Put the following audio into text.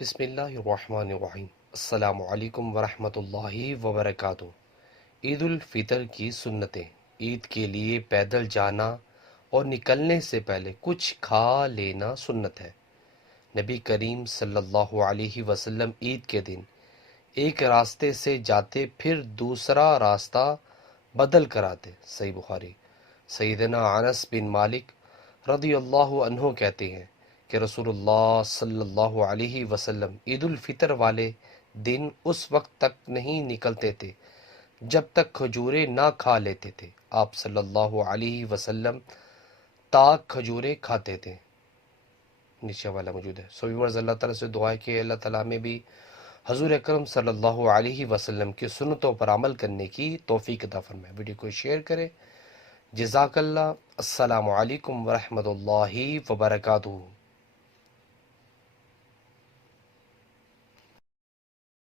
بسم اللہ الرحمن الرحیم۔ السلام علیکم ورحمۃ اللہ وبرکاتہ۔ عید الفطر کی سنتیں۔ عید کے لیے پیدل جانا اور نکلنے سے پہلے کچھ کھا لینا سنت ہے۔ نبی کریم صلی اللہ علیہ وسلم عید کے دن ایک راستے سے جاتے پھر دوسرا راستہ بدل کر آتے۔ صحیح بخاری۔ سیدنا انس بن مالک رضی اللہ عنہ کہتے ہیں کہ رسول اللہ صلی اللہ علیہ وسلم عید الفطر والے دن اس وقت تک نہیں نکلتے تھے جب تک کھجوریں نہ کھا لیتے تھے۔ آپ صلی اللہ علیہ وسلم تاک کھجوریں کھاتے تھے۔ نیچے والا موجود ہے۔ ویورز، اللہ تعالیٰ سے دعا ہے کہ اللہ تعالیٰ میں بھی حضور اکرم صلی اللہ علیہ وسلم کی سنتوں پر عمل کرنے کی توفیق عطا فرمائے۔ ویڈیو کو شیئر کریں۔ جزاک اللہ۔ السلام علیکم ورحمۃ اللہ وبرکاتہ۔